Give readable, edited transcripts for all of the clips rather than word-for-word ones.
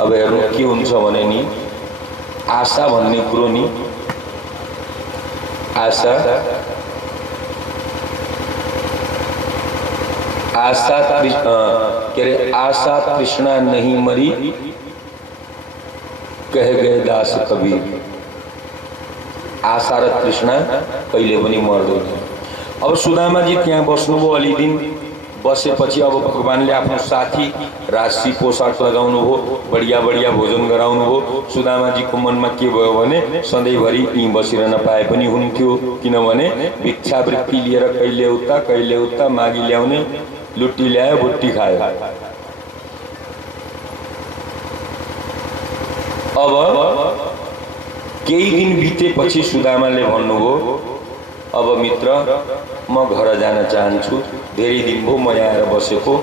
अब हेर्नु के हुन्छ भने नि आशा भन्ने कुरो नि आशा के रे आशा तृष्णा नहीं मरी कह गए दास कबीर। आशा र तृष्णा कहिले पनि मर्दैन। अब सुदामाजी त्यहाँ बस्नुभयो अलि दिन बसेपछि अब भगवानले आफ्नो साथी राशि पोशाक लगाउनु भयो, बढिया बढिया भोजन गराउनु भयो। सुदामाजीको मनमा के भयो भने सधैँभरि यहीँ बसिरहन पाए पनि हुन्थ्यो, किनभने भिक्षावृत्ति लिएर कहिले उता मागी ल्याउने, लुट्टी ल्यायो बुट्टी खायो। अब केही दिन बितेपछि सुदामाले भन्नुभयो अब मित्र म घर जान चाहन्छु, धेरै दिन भयो म यहाँ आएर बसेको,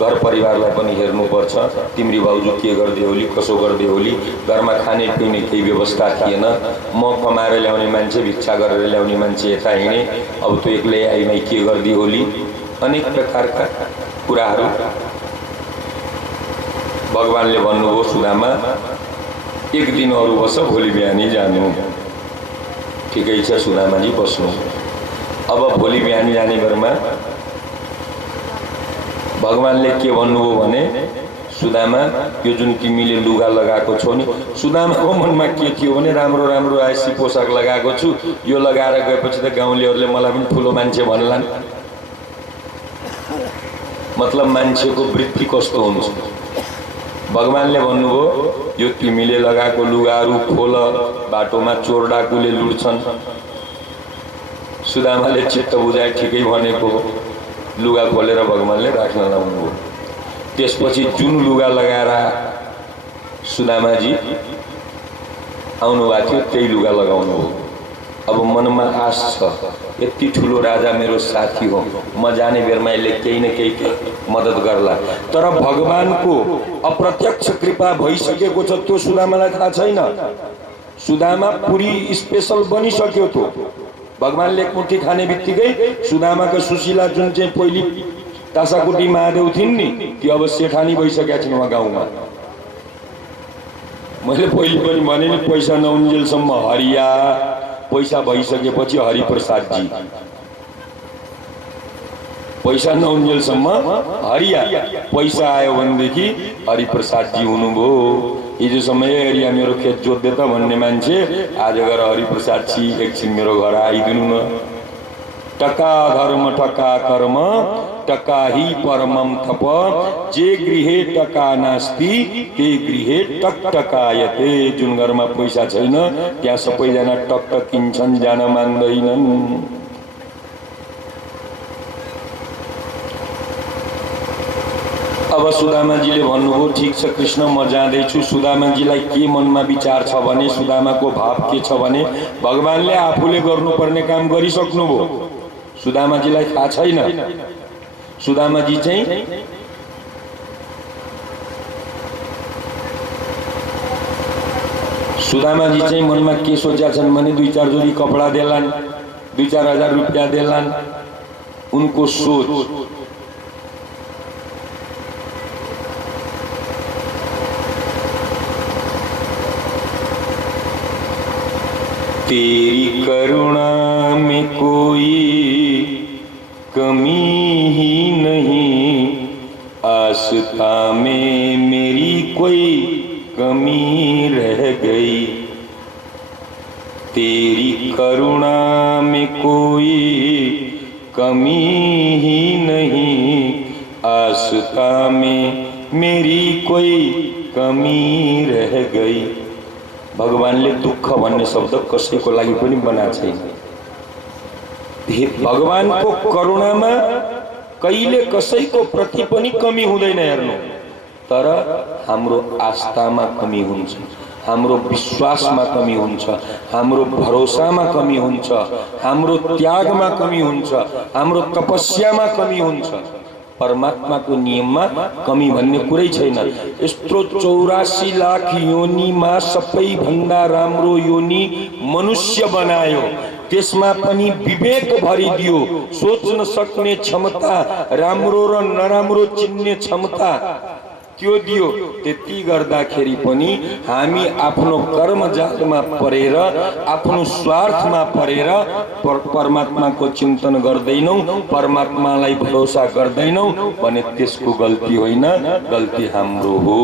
घर परिवारलाई पनि हेर्नुपर्छ, तिम्री भाउजू के गर्दै होली कसो गर्दै होली, घरमा खाने पिउने केही व्यवस्था थिएन, म कमाएर ल्याउने मान्छे भिक्षा गरेर ल्याउने मान्छे यता हिँडे, अब त्यो एक्लै आइमै के गर्दै होली, अनेक प्रकारका कुराहरू भगवानले भन्नुभयो सुदामा एक दिन अरू बस भोलि बिहानी जानु। ठिकै छ सुदामाजी बस्नु। अब भोलि बिहानी जाने बेलामा भगवानले के भन्नुभयो भने सुदामा यो जुन तिमीले लुगा लगाएको छौ नि, सुदामाको मनमा के थियो भने राम्रो राम्रो आएसी पोसाक लगाएको छु, यो लगाएर गएपछि त गाउँलेहरूले मलाई पनि ठुलो मान्छे भन्लान्। मतलब मान्छेको वृत्ति कस्तो हुन्छ। भगवानले भन्नुभयो यो तिमीले लगाएको लुगाहरू खोल, बाटोमा चोर डाकुले लुट्छन्। सुदामाले चित्त बुझाए ठिकै भनेको, लुगा खोलेर भगवानले राख्न लाउनुभयो। त्यसपछि जुन लुगा लगाएर सुदामाजी आउनुभएको थियो त्यही लुगा लगाउनु हो। अब मनमा आश छ यति ठुलो राजा मेरो साथी हो, म जाने बेरमा यसले केही न केही मद्दत गर्ला। तर भगवानको अप्रत्यक्ष कृपा भइसकेको छ त्यो सुदामालाई थाहा छैन। सुदामा पुरी स्पेशल बनिसक्यो। त्यो भगवानले एक मुठी खाने बित्तिकै सुदामाको सुशीला जुन चाहिँ पहिले तासाकुटी महादेव थिइन् नि त्यो अब सेठानी भइसकेका छिन् उहाँ गाउँमा। मैले पहिले पनि भने नि पैसा नउन्जेलसम्म हरिया, पैसा भइसकेपछि हरिप्रसादजी, पैसा नउन्जेलसम्म हरिया, पैसा आयो भनेदेखि हरिप्रसादजी हुनुभयो। हिजोसम्म एरिया मेरो खेत जोत्दै त भन्ने मान्छे आज गएर हरिप्रसादजी एकछिन मेरो घर आइदिनु न। टका धर्म टका कर्म टका ही परमम थप, जे गृहे टका नास्ति ते गृहे टक टकायते। जुन घरमा पैसा छैन त्यहाँ सबैजना टक टकिन्छन्, जान मान्दैनन्। अब सुदामाजीले भन्नुभयो ठीक छ कृष्ण म जाँदैछु। सुदामाजीलाई के मनमा विचार छ भने, सुदामाको भाव के छ भने भगवानले आफूले गर्नुपर्ने काम गरिसक्नुभयो, सुदामाजीलाई थाहा छैन। सुदामाजी चाहिँ मनमा के सोचेका छन् भने 2-4 जोडी कपडा देलान्, 2-4 हजार रुपियाँ देलान्। उनको सोच तेरी करुणा में कोई कमी ही नहीं, आस्था में मेरी कोई कमी रह गई। तेरी करुणा में कोई कमी ही नहीं, आस्था में मेरी कोई कमी रह गई। भगवानले दुःख भन्ने शब्द कसैको लागि पनि बनाएको छैन। भगवानको करुणामा कहिले कसैको प्रति पनि कमी हुँदैन हेर्नु। तर हाम्रो आस्थामा कमी हुन्छ, हाम्रो विश्वासमा कमी हुन्छ, हाम्रो भरोसामा कमी हुन्छ, हाम्रो त्यागमा कमी हुन्छ, हाम्रो तपस्यामा कमी हुन्छ। परमात्माको नियममा कमी भन्ने कुरै छैन। यत्रो 84 लाख योनिमा सबैभन्दा राम्रो योनि मनुष्य बनायो, त्यसमा पनि विवेक भरिदियो, सोच्न सक्ने क्षमता, राम्रो र नराम्रो चिन्ने क्षमता त्यो दियो। त्यति गर्दाखेरि पनि हामी आफ्नो कर्मजालमा परेर आफ्नो स्वार्थमा परेर परमात्माको चिन्तन गर्दैनौं, परमात्मालाई भरोसा गर्दैनौं भने त्यसको गल्ती होइन, गल्ती हाम्रो हो।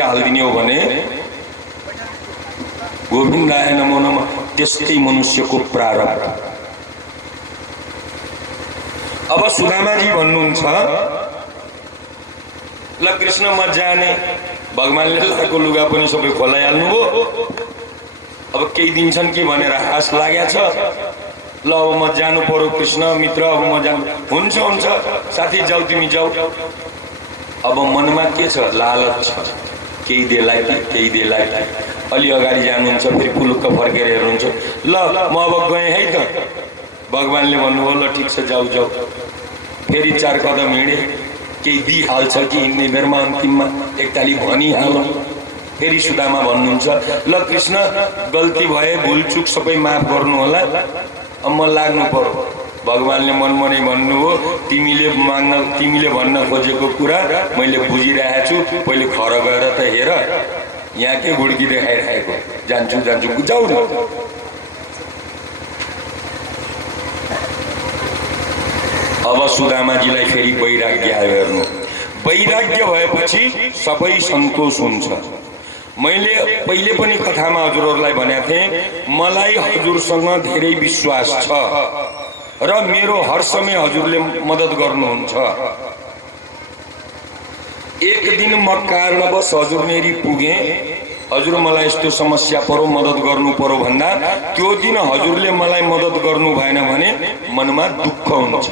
हाल्दिने हो भने गोविन्दाय नमो नमः, त्यस्तै मनुष्यको प्रारब्ध। अब सुदामाजी भन्नुहुन्छ, ल कृष्ण म जाने, भगवानले लगाएको लुगा पनि सबै खोलाइहाल्नुभयो, अब केही दिन्छन् कि भनेर आश लागेको छ। ल अब म जानु पर्यो कृष्ण मित्र, अब म जानु। हुन्छ हुन्छ साथी, जाऊ तिमी जाऊ। अब मनमा के छ? लालच छ, केही देला कि केही देला कि। अलि अगाडि जानुहुन्छ, फेरि पुलुक्क फर्केर हेर्नुहुन्छ, ल म अब गएँ है त। भगवानले भन्नुभयो ल ठिक छ जाऊ जाऊ। फेरि 4 कदम हिँडे, केही दिइहाल्छ कि हिँड्ने बेरमा अन्तिममा एकताली भनिहालौँ। फेरि सुदामा भन्नुहुन्छ, ल कृष्ण गल्ती भए भुलचुक सबै माफ गर्नु होला, अब म लाग्नु पर्यो। भगवानले मनमनै भन्नुभयो, तिमीले भन्न खोजेको कुरा मैले बुझिरहेको छु, पहिले घर गएर त हेर, यहाँ के गुड्की देखाइरहेको, जान्छु जान्छु जाऊ न। अब सुदामाजीलाई फेरि वैराग्य आयो। हेर्नु, वैराग्य भएपछि सबै सन्तोष हुन्छ। मैले पहिले पनि कथामा हजुरहरूलाई भनेको थिएँ, मलाई हजुरसँग धेरै विश्वास छ र मेरो हर समय हजुरले मद्दत गर्नुहुन्छ। एक दिन म कारणवश हजुरनेरी पुगे, हजुर मलाई यस्तो समस्या पर्यो, मद्दत गर्नु पर्यो भन्दा त्यो दिन हजुरले मलाई मद्दत गर्नु भएन भने मनमा दुःख हुन्छ।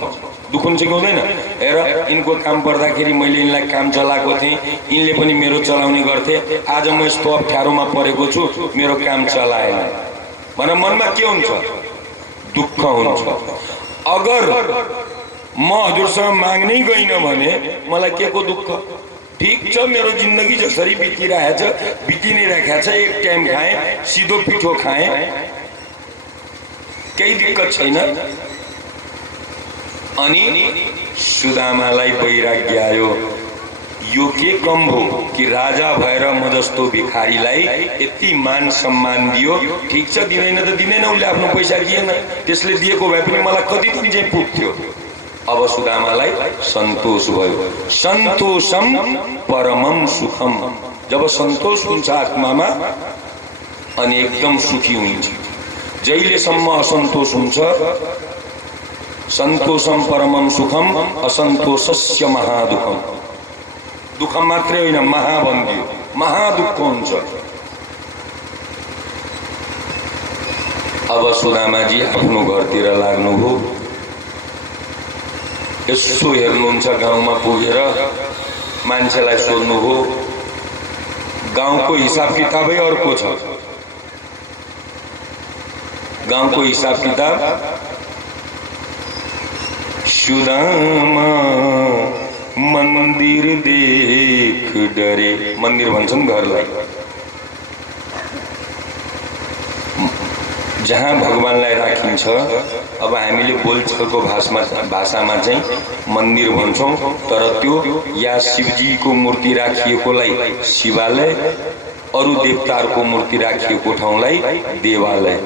दुःख हुन्छ कि हुँदैन? हेर, यिनको काम पर्दाखेरि मैले यिनलाई काम चलाएको थिएँ, यिनले पनि मेरो चलाउने गर्थे। आज म यस्तो अप्ठ्यारोमा परेको छु, मेरो काम चलाएन भनेर मनमा के हुन्छ? दुःख हुन्छ। अगर म हजुरसँग माग्नै गइनँ भने मलाई के को दुःख? ठीक छ, मेरो जिन्दगी जसरी बितिरहेछ बिति नै राखेको छ। एक टाइम खाएँ, सिधो पिठो खाएँ, केही दिक्कत छैन। अनि सुदामालाई वैराग्य आयो, यो के कम हो कि राजा भएर म जस्तो भिखारीलाई यति मान सम्मान दियो। ठीक छ, दिँदैन त दिँदैन, उसले आफ्नो पैसा दिएन, त्यसले दिएको भए पनि मलाई कति दिन चाहिँ पुग्थ्यो। अब सुदामालाई सन्तोष भयो। सन्तोषम परमम सुखम, जब सन्तोष हुन्छ आत्मामा अनि एकदम सुखी हुन्छ। जहिलेसम्म असन्तोष हुन्छ, सन्तोषम परमम सुखम असन्तोषस्य महादुखम, दुःख मात्रै होइन महाबन्दियो, महादुःख हुन्छ। अब सुदामाजी आफ्नो घरतिर लाग्नुभयो। यसो हेर्नुहुन्छ, गाउँमा पुगेर मान्छेलाई सोध्नुभयो। गाउँको हिसाब किताबै अर्को छ। गाउँको हिसाब किताब, सुदामा मन्दिर देख डरे, मन्दिर भन्छन् घरलाई, जहाँ भगवानलाई राखिन्छ। अब हामीले बोलचालको भाषामा चाहिँ मन्दिर भन्छौँ, तर त्यो या शिवजीको मूर्ति राखिएकोलाई शिवालय, अरू देवताहरूको मूर्ति राखिएको ठाउँलाई देवालय।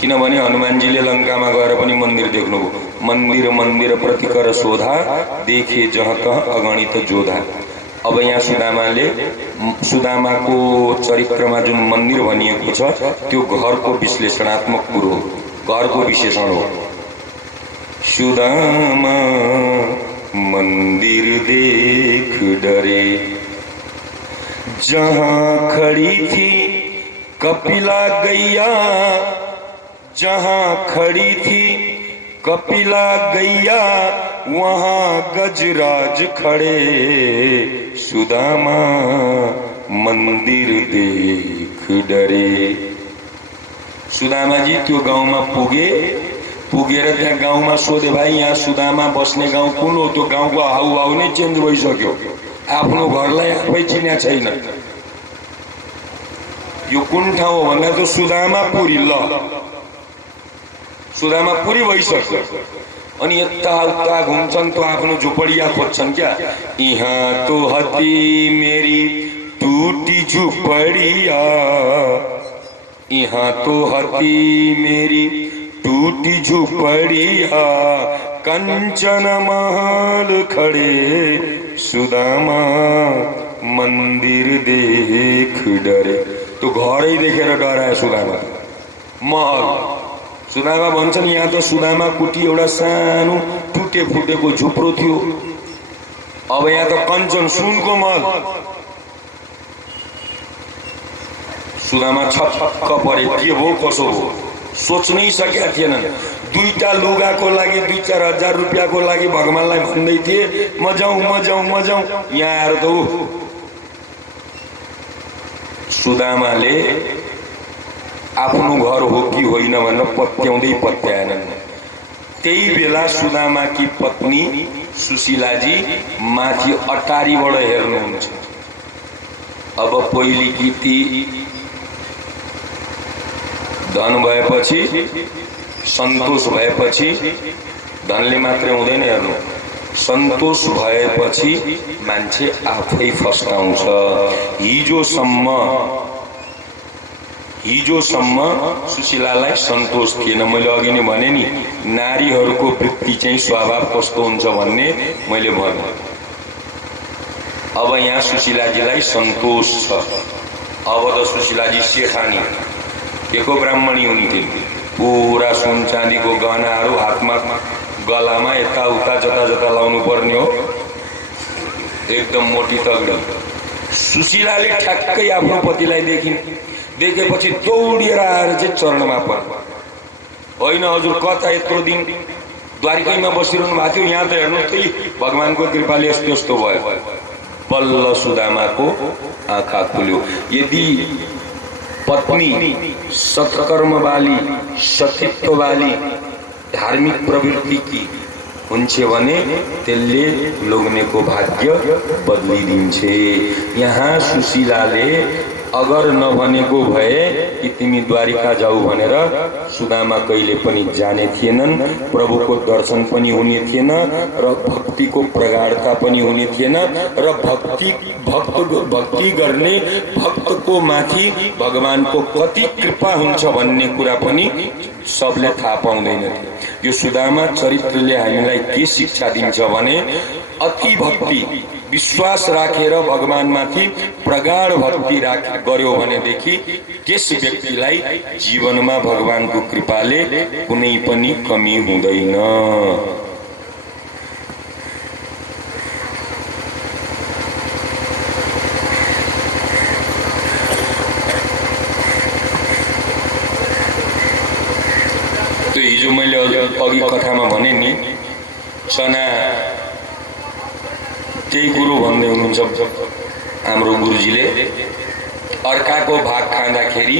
किनभने हनुमानजीले लङ्कामा गएर पनि मन्दिर देख्नुभयो। मन्दिर मन्दिर प्रतिकर शोधा, देखे जहाँ तहाँ अगणित जोधा। अब यहाँ सुदामाको चरित्रमा जुन मन्दिर भनिएको छ त्यो घरको विश्लेषणात्मक कुरो हो, घरको विशेषण हो। सुदामा मंदिर देख डरे, जहाँ खड़ी थी कपिला गैया, जहाँ खड़ी थी कपिला गैया, वहाँ गजराज खड़े, सुदामा मंदिर देख डरे। सुदामा जी त्यो गाउँमा पुगेर त्यहाँ गाउँमा सोधे, भाइ यहाँ सुदामा बस्ने गाउँ कुन हो? त्यो गाउँको हाउभाउ नै चेन्ज भइसक्यो, आफ्नो घरलाई आफै चिन्या छैन। यो कुन ठाउँ हो भन्दा त सुदामापुरी, ल सुदामापुरी भइसक्यो। अनि यता उता घुम्छन् तो आफ्नो झुपडिया खोज्छन् क्या। यहाँ तो हती मेरी टूटी झुपडिया, यहाँ तो हती मेरी टूटी झुपडिया, कंचन महल खड़े सुदामा मंदिर देख डरे। तो घरै देखेर डराए सुदामा, महल। सुदामा भन्छन् यहाँ त सुदामा कुटी एउटा सानो टुटे फुटेको झुप्रो थियो, अब यहाँ त कञ्चन सुनको महल। सुदामा छक्क परे, के भो कसो हो, सोच्नै सकेका थिएनन्। दुईटा लुगाको लागि 2-4 हजार रुपियाँको लागि भगवानलाई भन्दै थिए म जाउँ म जाउँ म जाउँ, यहाँ आएर त सुदामाले आफ्नो घर हो कि होइन भनेर पत्याउँदै पत्याएनन्। त्यही बेला सुदामाकी पत्नी सुशीलाजी माथि अटारीबाट हेर्नुहुन्छ। अब पहिली गीती धन भएपछि, सन्तोष भएपछि, धनले मात्रै हुँदैन हेर्नु, सन्तोष भएपछि मान्छे आफै फस्टाउँछ। हिजोसम्म सुशीलालाई सन्तोष थिएन। मैले अघि नै भने नि, नारीहरूको वृत्ति चाहिँ स्वभाव कस्तो हुन्छ भन्ने मैले भने। अब यहाँ सुशीलाजीलाई सन्तोष छ। अब त सुशीलाजी सेठानी, के को ब्राह्मणी हुन्थिन्, पुरा सुन चाँदीको गहनाहरू हातमा गलामा यताउता जता जता लाउनु पर्ने हो, एकदम मोटी तगडी। सुशीलाले ठ्याक्कै आफ्नो पतिलाई देखेपछि दौडिएर आएर चाहिँ चरणमा पर्यो। होइन हजुर, कता यत्रो दिन द्वारिकैमा बसिरहनु भएको थियो, यहाँ त हेर्नु त्यही भगवानको कृपाले यस्तो यस्तो भयो। बल्ल सुदामाको आँखा खुल्यो। यदि पत्नी सत्कर्मवाली, सतीत्ववाली, धार्मिक प्रवृत्तिकी हुन्छ भने त्यसले लोग्नेको भाग्य बदलिदिन्छे। यहाँ सुशीलाले अगर नभनेको भए कि तिमी द्वारिका जाऊ भनेर सुदामा कहिले पनि जाने थिएनन्, प्रभुको दर्शन पनि हुने थिएन र भक्तिको प्रगाढता पनि हुने थिएन र भक्ति गर्ने भक्तको माथि भगवानको कति कृपा हुन्छ भन्ने कुरा पनि सबले थाहा पाउँदैनथे। यो सुदामा चरित्रले हामीलाई के शिक्षा दिन्छ भने अति भक्ति, विश्वास राखेर भगवानमाथि प्रगाढ भक्ति गर्यो भनेदेखि त्यस व्यक्तिलाई जीवनमा भगवानको कृपाले कुनै पनि कमी हुँदैन। त्यो हिजो मैले अघि कथामा भने नि, चना त्यही कुरो भन्दै हुनुहुन्छ हाम्रो गुरुजीले, अर्काको भाग खाँदाखेरि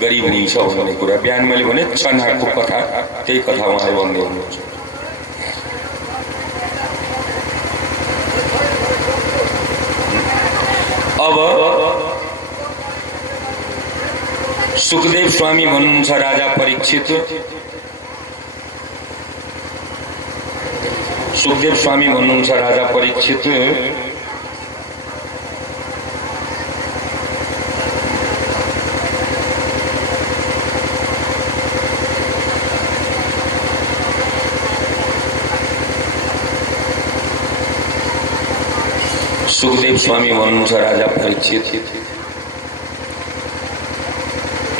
गरिब हुन्छ भन्ने कुरा। बिहान मैले भने चनाको कथा, त्यही कथा उहाँले भन्दै हुनुहुन्छ। अब सुखदेव स्वामी भन्नुहुन्छ राजा परीक्षित, सुखदेव स्वामी भन्नुहुन्छ राजा परीक्षित, सुखदेव स्वामी भन्नुहुन्छ राजा परीक्षित,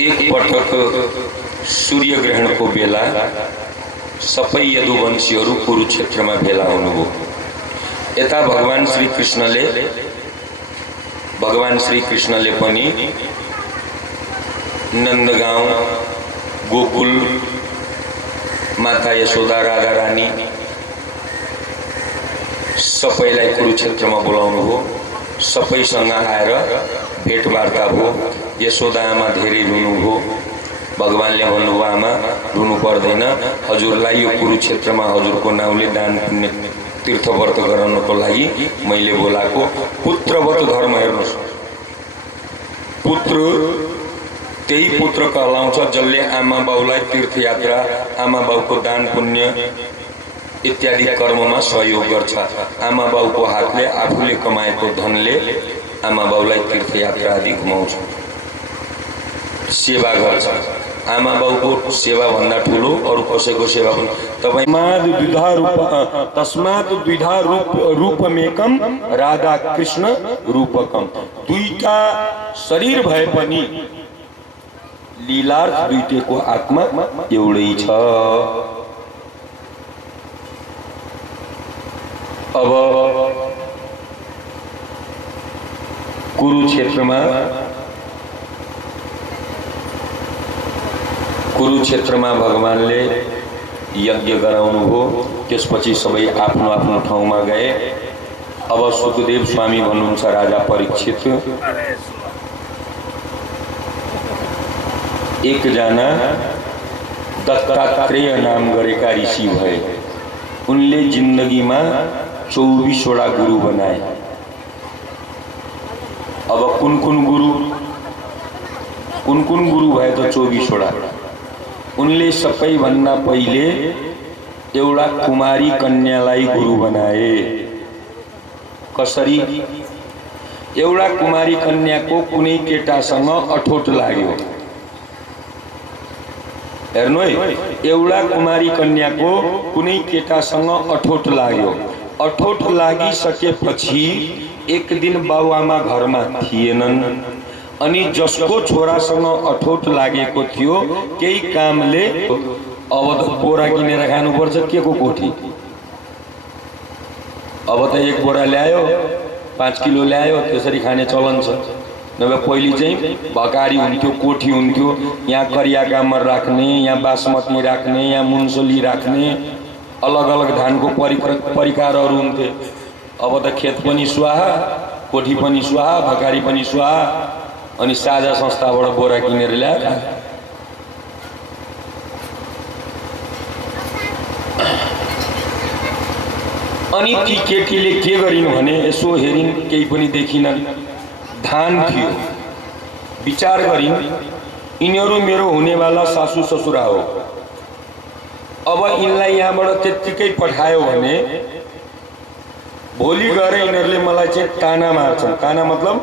एक पटक सूर्य ग्रहणको बेला सबै यदुवंशीहरू कुरुक्षेत्रमा भेला हुनुभयो। यता भगवान श्री कृष्णले पनि नन्दगाउँ, गोकुल, माता यशोदा, राधा रानी सबैलाई कुरुक्षेत्रमा बोलाउनु भयो। सबैसँग आएर भेटवार्ता भयो। यशोदा आमा धेरै रुनुभयो। भगवानले भन्नुभयो आमा रुनु पर्दैन, हजुरलाई यो कुरुक्षेत्रमा हजुरको नाउँले दान पुण्य तीर्थव्रत गराउनको लागि मैले बोलाएको। पुत्रवत धर्म हेर्नुहोस्, पुत्र त्यही पुत्र कहलाउँछ जसले आमा बाउलाई तीर्थयात्रा, आमा बाउको दान पुण्य इत्यादि कर्ममा सहयोग गर्छ। आमा बाउको हातले आफूले कमाएको धनले आमा बाउलाई तीर्थयात्रा आदि घुमाउँछ, सेवा गर्छ। आमा बाउको सेवा भन्दा ठुलो अरू कसैको सेवा पनि तस्मात् द्विधा रूपमेकम राधा कृष्ण रूपकम। दुईटा शरीर भए पनि लीलार्थ दुईटेको आत्मा एउटै छ। अब कुरुक्षेत्रमा भगवानले यज्ञ गराउनुभयो। त्यसपछि सबै आफ्नो आफ्नो ठाउँमा गए। अब सुखदेव स्वामी भन्नुहुन्छ राजा परीक्षित, एकजना दत्तात्रेय नाम गरेका ऋषि भए। उनले जिन्दगीमा 24वटा गुरु बनाए। अब कुन कुन गुरु भए त 24वटा? उनले सबैभन्दा पहिले एउटा कुमारी कन्यालाई गुरु बनाए। कसरी? एउटा कुमारी कन्याको कुनै केटासँग अठोट लाग्यो। हेर्नु है, एउटा कुमारी कन्याको कुनै केटासँग अठोट लाग्यो। अठोट लागिसकेपछि एक दिन बाबुआमा घरमा थिएनन्। अनि जसको छोरासँग अठोट लागेको थियो केही कामले अब त बोरा किनेर खानुपर्छ, के को कोठी? अब त एक बोरा ल्यायो, 5 किलो ल्यायो, त्यसरी खाने चलन छ। नभए पहिले चाहिँ भकारी हुन्थ्यो, कोठी हुन्थ्यो, यहाँ करिया कामर राख्ने, यहाँ बासमती राख्ने, यहाँ मुन्सली राख्ने, अलग अलग धानको परिकारहरू हुन्थे। अब त खेत पनि स्वाहा, कोठी पनि स्वाहा, भकारी पनि स्वाहा। अनि साझा संस्थाबाट बोरा किनेर ल्याएर अनि ती केटीले के गरिन् भने यसो हेरिन्, केही पनि देखिनन्। धान थियो। विचार गरिन् यिनीहरू मेरो हुनेवाला सासू ससुरा हो। अब यिनलाई यहाँबाट त्यत्तिकै पठायो भने भोलि गएर यिनीहरूले मलाई चाहिँ ताना मार्छन्। ताना मतलब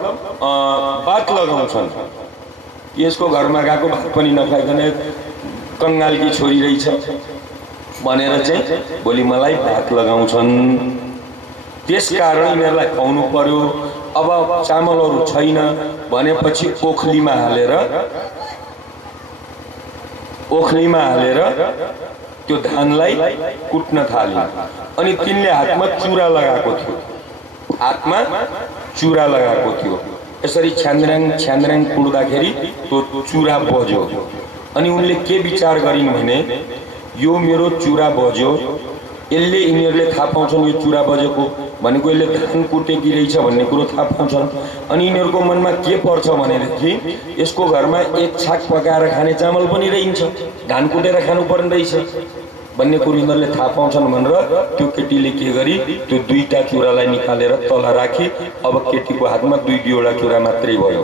बात लगाउँछन्। यसको घरमा गएको भात पनि नखाइकन कङ्गालकी छोरी रहेछ भनेर चाहिँ भोलि मलाई भात लगाउँछन्। त्यसकारण यिनीहरूलाई खुवाउनु पर्यो। अब चामलहरू छैन भनेपछि ओखलीमा हालेर त्यो धानलाई कुट्न थाल्यो। अनि तिनले हातमा चुरा लगाएको थियो। यसरी छ्यान्द्राङ कुट्दाखेरि त्यो चुरा बज्यो। अनि उनले के विचार गरिन् भने यो मेरो चुरा बज्यो, यसले यिनीहरूले थाहा पाउँछन् यो चुरा बजेको भनेको यसले धान कुटेकी रहेछ भन्ने कुरो थाहा पाउँछन्। अनि यिनीहरूको मनमा के पर्छ भनेदेखि यसको घरमा एक छाक पकाएर खाने चामल पनि रहन्छ, धान कुटेर खानुपर्ने रहेछ भन्ने कुरो यिनीहरूले थाहा पाउँछन् भनेर त्यो केटीले के गरी त्यो 2टा चुरालाई निकालेर तल राखी। अब केटीको हातमा 2-2वटा चुरा मात्रै भयो।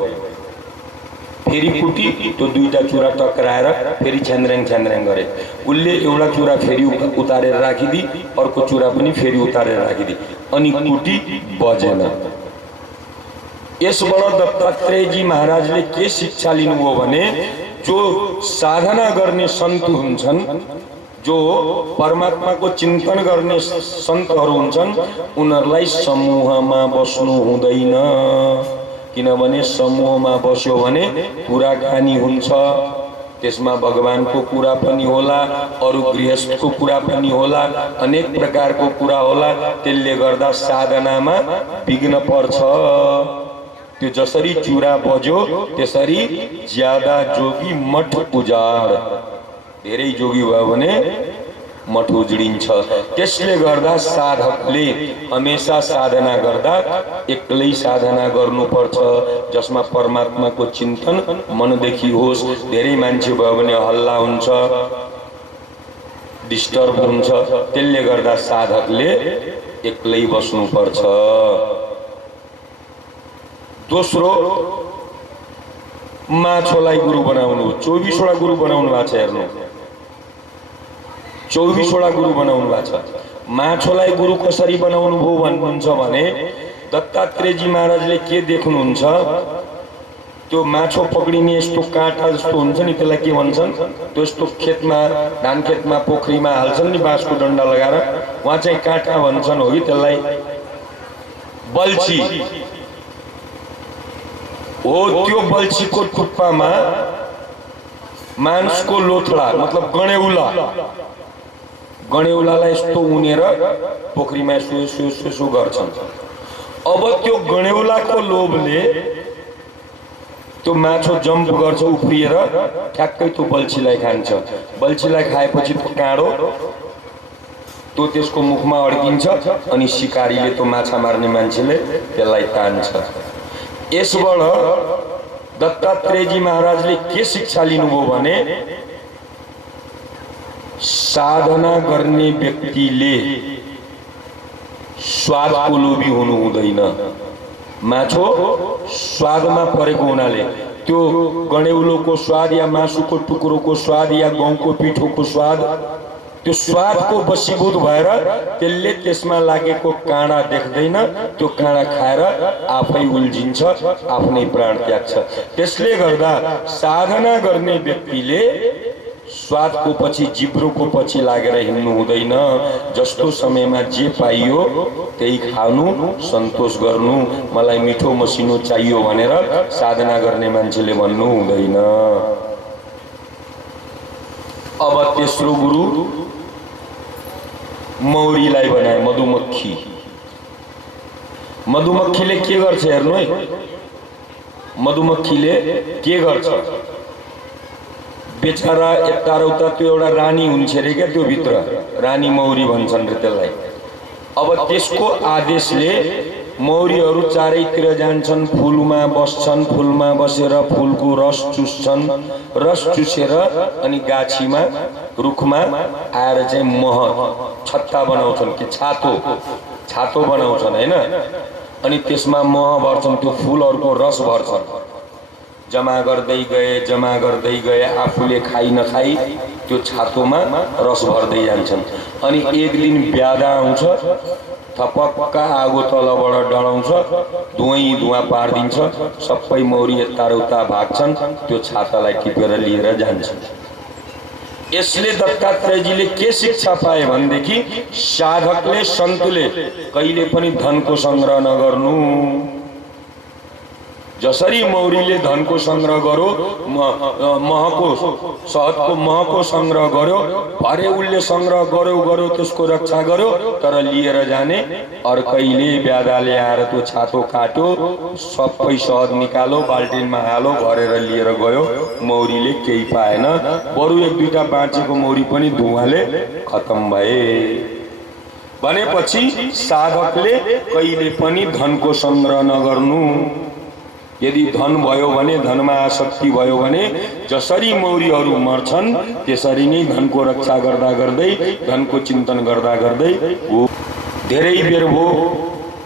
फेरि कुटी त्यो 2टा चुरा टक्राएर फेरि छ्यान्द्राङ गरे। उसले एउटा चुरा फेरि उतारेर राखिदी, अर्को चुरा पनि फेरि उतारेर राखिदी। अनि कुटी बजेन। यसबाट दत्तात्रेयजी महाराजले के शिक्षा लिनुभयो भने जो साधना गर्ने सन्त हुन्छन्, जो परमात्माको चिन्तन गर्ने सन्तहरू हुन्छन्, उनीहरूलाई समूहमा बस्नु हुँदैन। किनभने समूहमा बस्यो भने कुराकानी हुन्छ। त्यसमा भगवानको कुरा पनि होला, अरू गृहस्थको कुरा पनि होला, अनेक प्रकारको कुरा होला। त्यसले गर्दा साधनामा विघ्न पर्छ। त्यो जसरी चुरा बज्यो त्यसरी ज्यादा जोगी मठ उजाड। धेरै जोगी भयो भने मठ उजडिन्छ। त्यसले गर्दा साधकले हमेशा साधना गर्दा एक्लै साधना गर्नुपर्छ, जसमा परमात्माको चिन्तन मनदेखि होस्। धेरै मान्छे भयो भने हल्ला हुन्छ, डिस्टर्ब हुन्छ। त्यसले गर्दा साधकले एक्लै बस्नुपर्छ। दोस्रो, माछोलाई गुरु बनाउनु। 24वटा गुरु बनाउनु भएको छ। हेर्नु, 24वटा गुरु बनाउनु भएको छ। माछोलाई गुरु कसरी बनाउनु भयो भन्नुहुन्छ भने दत्तात्रेयजी महाराजले के देख्नुहुन्छ, त्यो माछो पक्रिने यस्तो काँटा जस्तो हुन्छ नि, त्यसलाई के भन्छन्, त्यो यस्तो खेतमा धान खेतमा पोखरीमा हाल्छन् नि बाँसको डन्डा लगाएर, उहाँ चाहिँ काँटा भन्छन् हो कि त्यसलाई बल्छी हो। त्यो बल्छीको टुप्पामा मांसको लोथडा मतलब गणेउलालाई यस्तो उनेर पोखरीमा यसो गर्छन्। अब त्यो गणेउलाको लोभले त्यो माछो जम्प गर्छ उफ्रिएर ठ्याक्कै त्यो बल्छीलाई खान्छ। बल्छीलाई खाएपछि त्यो काँडो त्यो त्यसको मुखमा अड्किन्छ अनि शिकारीले त्यो माछा मार्ने मान्छेले त्यसलाई तान्छ। यसबाट दत्तात्रेयजी महाराजले के शिक्षा लिनुभयो भने साधना गर्ने व्यक्तिले स्वादको लोभी हुनु हुँदैन। माछो स्वादमा परेको हुनाले त्यो गणेउलोको स्वाद या मासुको टुक्रोको स्वाद या गहुँको पिठोको स्वाद, त्यो स्वादको वशीभूत भएर त्यसले त्यसमा लागेको काँडा देख्दैन, त्यो काँडा खाएर आफै उल्झिन्छ, आफ्नै प्राण त्याग्छ। त्यसले गर्दा साधना गर्ने व्यक्तिले स्वादको पछि जिब्रोको पछि लागेर हिँड्नु हुँदैन। जस्तो समयमा जे पाइयो त्यही खानु, सन्तोष गर्नु, मलाई मिठो मसिनो चाहियो भनेर साधना गर्ने मान्छेले भन्नु हुँदैन। अब तेस्रो गुरु मौरीलाई बनाए, मधुमक्खी। मधुमक्खीले के गर्छ हेर्नु है, मधुमक्खीले के गर्छ, बेचारा यता र उता त्यो एउटा रानी हुन्छ रे क्या, त्यो भित्र रानी मौरी भन्छन् रे त्यसलाई। अब त्यसको आदेशले मौरीहरू चारैतिर जान्छन्, फुलमा बस्छन्, फुलमा बसेर फुलको रस चुस्छन्, रस चुसेर अनि गाछीमा रुखमा आएर चाहिँ मह छत्ता बनाउँछन् कि छातो बनाउँछन् हैन, अनि त्यसमा मह भर्छन्, त्यो फुलहरूको रस भर्छन्, जमा गर्दै गए आफूले खाई नखाई त्यो छातोमा रस भर्दै जान्छन्। अनि एक दिन ब्यादा आउँछ, थपक्क आगो तलबाट डढाउँछ, धुवाँ पारिदिन्छ, सबै मौरी यता र उता भाग्छन्, त्यो छातालाई टिपेर लिएर जान्छन्। यसले दत्तात्रेयजीले के शिक्षा पाए भनेदेखि साधकले सन्तुले कहिले पनि धनको संग्रह नगर्नु। जसरी मौरीले धनको संग्रह गर्यो, महको शहदको महको संग्रह गर्यो, भरे उसले संग्रह गर्यो त्यसको रक्षा गर्यो, तर लिएर जाने अर्कैले ब्यादाले आएर त्यो छातो काट्यो, सबै शहद निकालो, बाल्टिनमा हालो, भरेर लिएर गयो, मौरीले केही पाएन। बरु एक दुईटा बाँचेको मौरी पनि धुवाँले खत्म भए। भनेपछि साधकले कहिले पनि धनको संग्रह नगर्नु। यदि धन भयो भने, धनमा आसक्ति भयो भने जसरी मौरीहरू मर्छन् त्यसरी नै धनको रक्षा गर्दा गर्दै, धनको चिन्तन गर्दा गर्दै हो। धेरै बेर भयो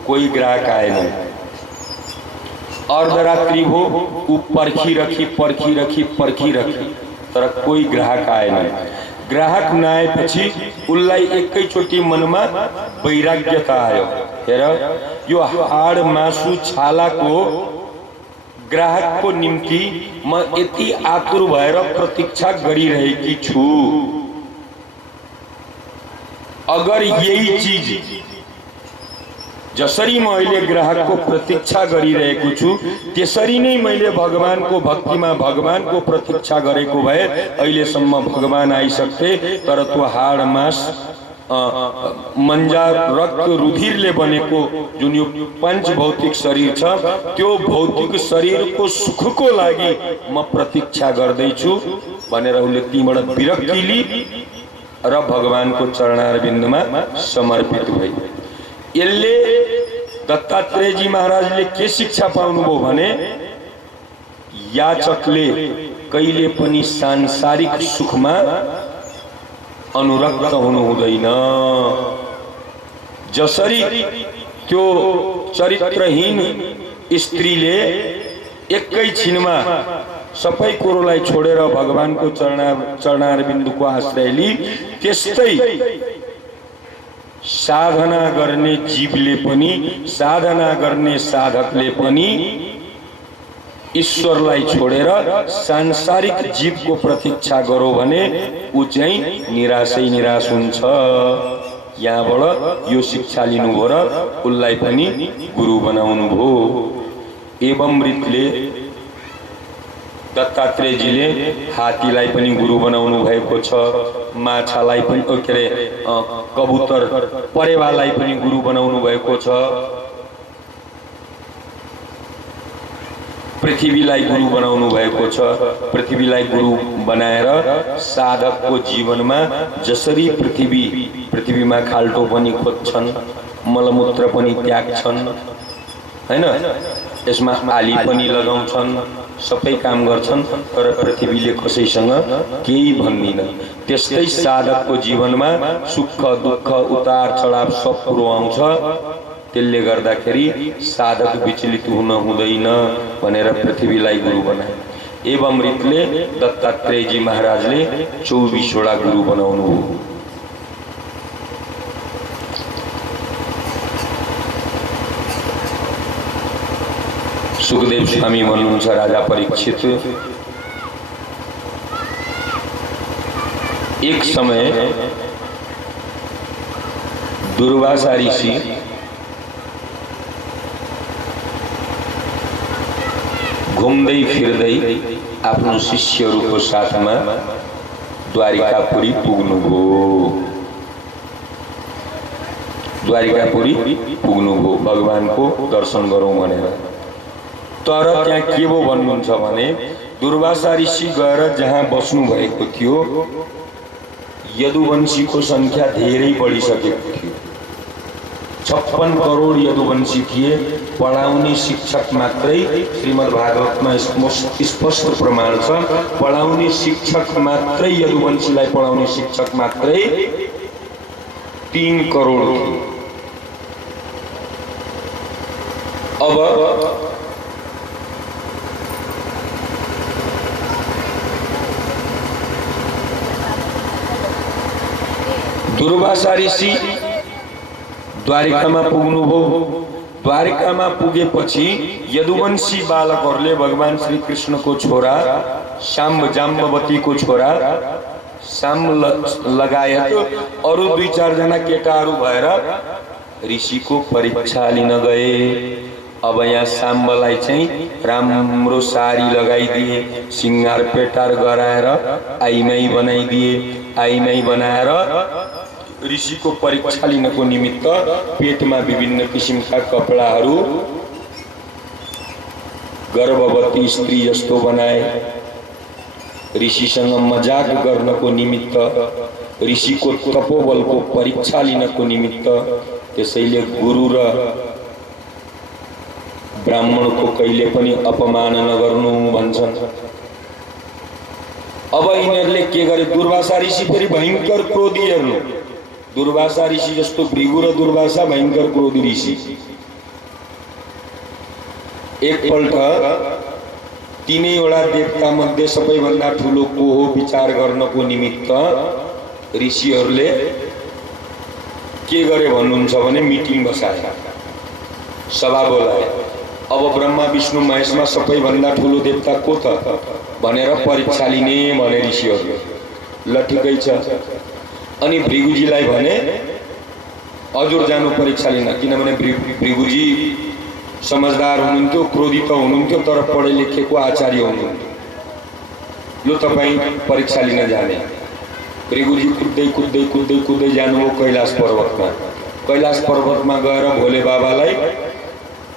कोही ग्राहक आएन, अर्धरात्रि भयो ऊ पर्खी रखी तर कोही ग्राहक आएन। ग्राहक नआएपछि उसलाई एकैचोटि मनमा वैराग्यता आयो, हेर यो हाड मासु छालाको ग्राहकको निम्ति म यति आतुर भएर प्रतीक्षा गरिरहेकी छु। अगर यही चीज जसरी म अहिले ग्राहकको प्रतीक्षा गरिरहेको छु त्यसरी नै मैले भगवानको भक्तिमा भगवानको प्रतीक्षा गरेको भए अहिलेसम्म भगवान आइसक्थे। तर त्यो हाड मास मन्जा रक्त रुधिरले बनेको जुन यो पंच भौतिक शरीर छ, त्यो भौतिक शरीरको सुखको लागि म प्रतीक्षा गर्दैछु भनेर उसले तीबाट विरक्ति ली र भगवानको चरणारविन्दमा समर्पित भए। यसले दत्तात्रेयजी महाराजले के शिक्षा पाउनुभयो भने याचकले कहिले पनि सांसारिक सुखमा अनुरक्त हुनु हुँदैन। जसरी त्यो चरित्रहीन स्त्रीले एकै छिनमा सबै कुरोलाई छोडेर भगवानको चरणारविन्दको आश्रय ली, त्यस्तै साधना गर्ने जीवले पनि साधना गर्ने साधकले पनि ईश्वरलाई छोडेर सांसारिक जीवको प्रतीक्षा गरो भने ऊ चाहिँ निराशै निराश हुन्छ। यहाँबाट यो शिक्षा लिनुभयो र उसलाई पनि गुरु बनाउनु भयो। एवं रीतले दत्तात्रेयजीले हात्तीलाई पनि गुरु बनाउनु भएको छ, माछालाई पनि के अरे कबुतर परेवालाई पनि गुरु बनाउनु भएको छ, पृथ्वीलाई गुरु बनाउनु भएको छ। पृथ्वीलाई गुरु बनाएर साधकको जीवनमा जसरी पृथ्वीमा खाल्टो पनि खोज्छन्, मलमूत्र पनि त्याग्छन् हैन, यसमा आली पनि लगाउँछन्, सबै काम गर्छन्, तर पृथ्वीले कसैसँग केही भन्दिन। त्यस्तै साधकको जीवनमा सुख दुःख उतार चढाव सब कुरो आउँछ। त्यसले गर्दाखेरि साधक विचलित हुन हुँदैन भनेर पृथ्वीलाई गुरु बनाए। एवं रीतले दत्तात्रेयजी महाराजले 24 वटा गुरु बनाउनु हो। सुखदेव स्वामी भन्नुहुन्छ राजा परीक्षित, एक समय दुर्वासा ऋषि घुम्दै फिर्दै आफ्नो शिष्यहरूको साथमा द्वारिकापुरी पुग्नुभयो। द्वारिकापुरी पुग्नुभयो भगवानको दर्शन गरौँ भनेर। तर त्यहाँ के भयो भन्नुहुन्छ भने दुर्वासा ऋषि गएर जहाँ बस्नु भएको थियो यदुवंशीको संख्या धेरै बढिसकेको थियो। 56 करोड यदुवंशी थिए। पढाउने शिक्षक मात्रै, श्रीमद् भागवतमा स्पष्ट प्रमाण छ, पढाउने शिक्षक मात्रै, यदुवंशीलाई पढाउने शिक्षक मात्रै 3 करोड थिए। अब दुर्वासा ऋषि द्वारिकामा पुग्नुभयो। द्वारिकामा पुगेपछि यदुवंशी बालकहरूले भगवान श्री कृष्णको छोरा शाम्ब जाम्बवतीको छोरा शाम्ब लगायत अरु 2-4 जना केटाहरू भएर ऋषिको परीक्षा लिन गए। अब यहाँ शाम्बलाई चाहिँ राम्रो सारी लगाइदिए, सिंगार पेटार गराएर आइमाई बनाइदिए। आइमाई बनाएर ऋषिको परीक्षा लिनको निमित्त पेटमा विभिन्न किसिमका कपडाहरू गर्भवती स्त्री जस्तो बनाए। ऋषिसँग मजाक गर्नको निमित्त, ऋषिको तपोबलको परीक्षा लिनको निमित्त। त्यसैले गुरु र ब्राह्मणको कहिले पनि अपमान नगर्नु भन्छन्। अब यिनीहरूले के गरे, दुर्वासा ऋषि फेरि भयंकर क्रोधी। हेर्नु, दुर्वासा ऋषि जस्तो भृगु र दुर्वासा भयंकर क्रोधी ऋषि। एकपल्ट तीनैवटा देवता मध्ये सबैभन्दा ठुलो को हो विचार गर्नको निमित्त ऋषिहरूले के गरे भन्नुहुन्छ भने मिटिङ बसाए, सभा बोलाए। अब ब्रह्मा विष्णु महेशमा सबैभन्दा ठुलो देवता को त भनेर परीक्षा लिने भने ऋषिहरूले। ल ठिकै छ। अनि भृगुजीलाई भने हजुर जानु परीक्षा लिन, किनभने भृगुजी समझदार हुनुहुन्थ्यो, क्रोधी त हुनुहुन्थ्यो, तर पढे लेखेको आचार्य हुनुहुन्थ्यो। यो तपाईँ परीक्षा लिन जाने। भृगुजी कुद्दै कुद्दै कुद्दै कुद्दै जानुभयो कैलाश पर्वतमा। कैलाश पर्वतमा गएर भोले बाबालाई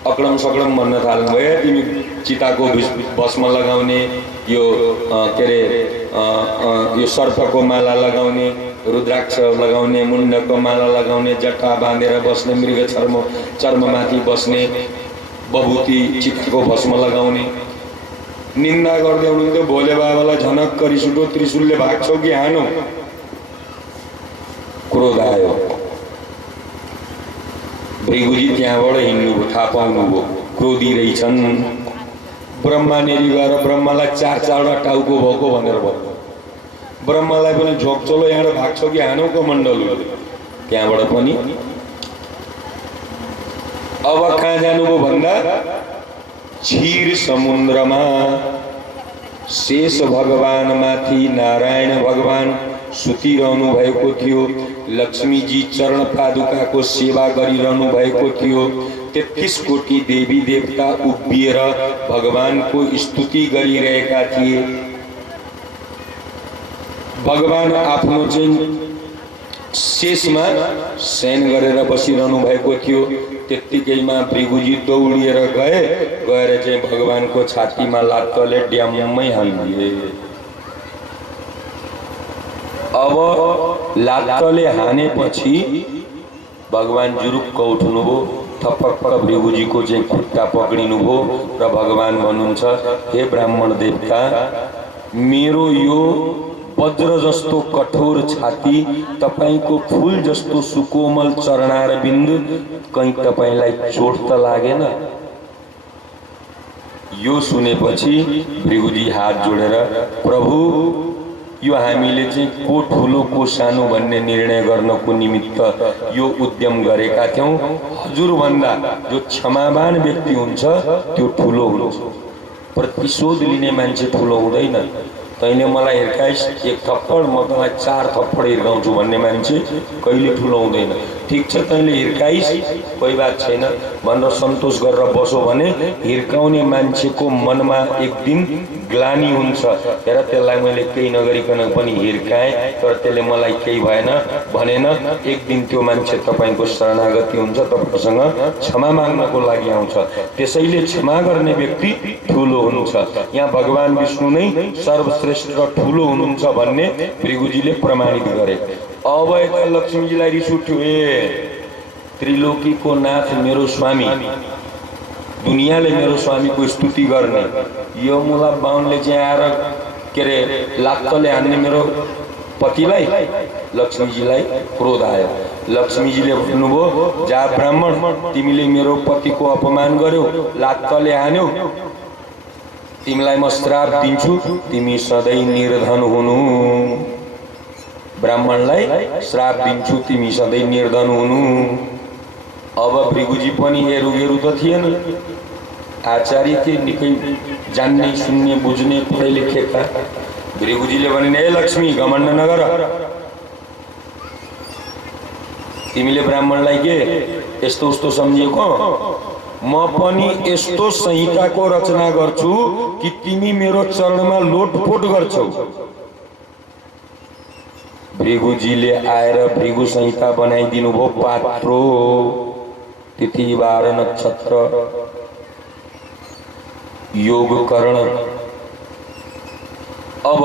अक्लम सक्लम भन्न थाल्नुभयो, तिमी चिताको भस्म लगाउने, यो के अरे यो सर्पको माला लगाउने, रुद्राक्ष लगाउने, मुण्डको माला लगाउने, जटा बाँधेर बस्ने, मृग चर्ममाथि बस्ने, बभूति चिताको भस्म लगाउने निन्दा गर्दै हुनुहुन्थ्यो। भोले बाबालाई झनक्क रिस उठ्यो, त्रिशूलले भाग्छौ कि हानो? क्रोध आयो। भृगुजी त्यहाँबाट हिँड्नुभयो, थाहा पाउनुभयो क्रोधी रहेछन्। ब्रह्मा नेरी गएर ब्रह्मालाई 4-4 टाउको भएको भनेर भयो। ब्रह्मालाई पनि झोक चलो यहाँबाट भाग्छ कि हानौको मण्डल त्यहाँबाट पनि। अब कहाँ जानुभयो भन्दा क्षीर समुद्रमा शेष भगवान माथि नारायण भगवान सुतिरहनु भएको थियो। लक्ष्मीजी चरण पादुकाको सेवा गरिरहनु भएको थियो। 33 कोटी देवी देवता उभिएर भगवानको स्तुति गरिरहेका थिए। भगवान आफ्नो चाहिँ शेषमा शयन गरेर बसिरहनु भएको थियो। त्यतिकैमा भृगुजी दौडिएर गएर चाहिँ भगवानको छातीमा लात्तले ड्याम्मै हालिदिए। अब लात्तले हानेपछि भगवान जुरुक्क उठ्नुभयो। थपक्क भृगुजीको चाहिँ खुट्टा पक्रिनुभयो र भगवान भन्नुहुन्छ, हे ब्राह्मण देवता, मेरो यो वज्र जस्तो कठोर छाती, तपाईको फूल जस्तो सुकोमल चरणार बिन्दु, कहीं तपाईलाई चोट त लागेन? यो सुनेपछि भृगुजी हात जोडेर, प्रभु, यो हामीले चाहिँ को ठुलो को सानो भन्ने निर्णय गर्नको निमित्त यो उद्यम गरेका थियौं। हजुर भन्दा जो क्षमावान व्यक्ति हुन्छ त्यो ठुलो हुन्छ। प्रतिशोध लिने मान्छे ठुलो हुँदैन। तैँले मलाई हिर्काइस् एक थप्पड, म तँलाई 4 थप्पड हिर्काउँछु भन्ने मान्छे कहिले ठुलो हुँदैन। ठीक छ, तैँले हिर्काइस्, कोही बात छैन भनेर सन्तोष गरेर बसो भने हिर्काउने मान्छेको मनमा एक दिन ग्लानी हुन्छ। हेर, त्यसलाई मैले केही नगरिकन पनि हिर्काएँ तर त्यसले मलाई केही भएन भनेन। एक दिन त्यो मान्छे तपाईको शरणागति हुन्छ, तपाईसँग क्षमा माग्नको लागि आउँछ। त्यसैले क्षमा गर्ने व्यक्ति ठुलो हुन्छ। यहाँ भगवान विष्णु नै सर्वश्रेष्ठ र ठुलो हुनुहुन्छ भन्ने भृगुजीले प्रमाणित गरे। अब यता लक्ष्मीजीलाई रिस उठ्यो, त्रिलोकीको नाथ मेरो स्वामी, दुनियाँले मेरो स्वामीको स्तुति गर्ने, यो मुला बाहुनले चाहिँ आएर के अरे लात्तले हान्ने मेरो पतिलाई। लक्ष्मीजीलाई क्रोध आयो। लक्ष्मीजीले भन्नुभयो, जा ब्राह्मण, तिमीले मेरो पतिको अपमान गर्यौ, लात्तले हान्यौ, तिमीलाई म श्राप दिन्छु, तिमी सधैँ निर्धन हुनु। ब्राह्मणलाई श्राप दिन्छु, तिमी सधैँ निर्धन हुनु। अब भृगुजी पनि हेरु त थिएन, आचार्य थिए, निकै जान्ने सुन्ने बुझ्ने पढे लेखेका। भृगुजीले भने, ए लक्ष्मी, घमण्ड नगर, तिमीले ब्राह्मणलाई के यस्तो उस्तो सम्झिएको? म पनि यस्तो संहिताको रचना गर्छु कि तिमी मेरो चरणमा लोटपोट गर्छौ। भृगुजीले आएर भृगु संहिता बनाइदिनु भो। पात्रो, तिथि, बार, नक्षत्र, योग, करण। अब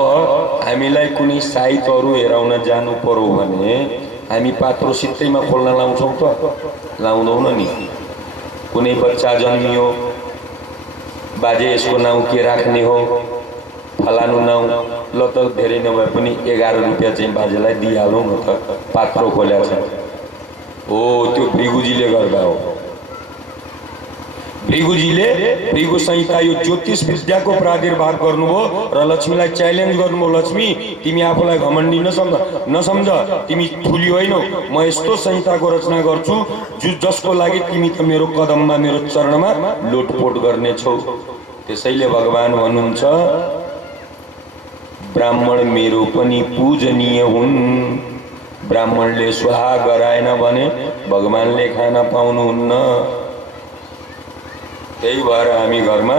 हामीलाई कुनै साइतहरू हेराउन जानु पर्यो भने हामी पात्रो सित्तैमा खोल्न लाउँछौँ त? लाउँदैनौँ नि। कुनै बच्चा जन्मियो, बाजे यसको नाउँ के राख्ने हो, फलानु नाउँ, ल त धेरै नभए पनि 11 रुपियाँ चाहिँ बाजेलाई दिइहालौँ न त, पात्रो खोल्या छ। हो, त्यो भृगुजीले गर्दा हो। भृगुजीले भृगु संहिता यो ज्योतिष विद्याको प्रादुर्भाव गर्नुभयो र लक्ष्मीलाई च्यालेन्ज गर्नुभयो, लक्ष्मी, तिमी आफूलाई घमण्डी नसम्झ, तिमी ठुली होइनौ। म यस्तो संहिताको रचना गर्छु जसको लागि तिमी त मेरो कदममा, मेरो चरणमा लोटपोट गर्नेछौ। त्यसैले भगवान भन्नुहुन्छ, ब्राह्मण मेरो पनि पूजनीय हुन्। ब्राह्मणले स्वाहा गराएन भने भगवानले खान पाउनुहुन्न। त्यही भएर हामी घरमा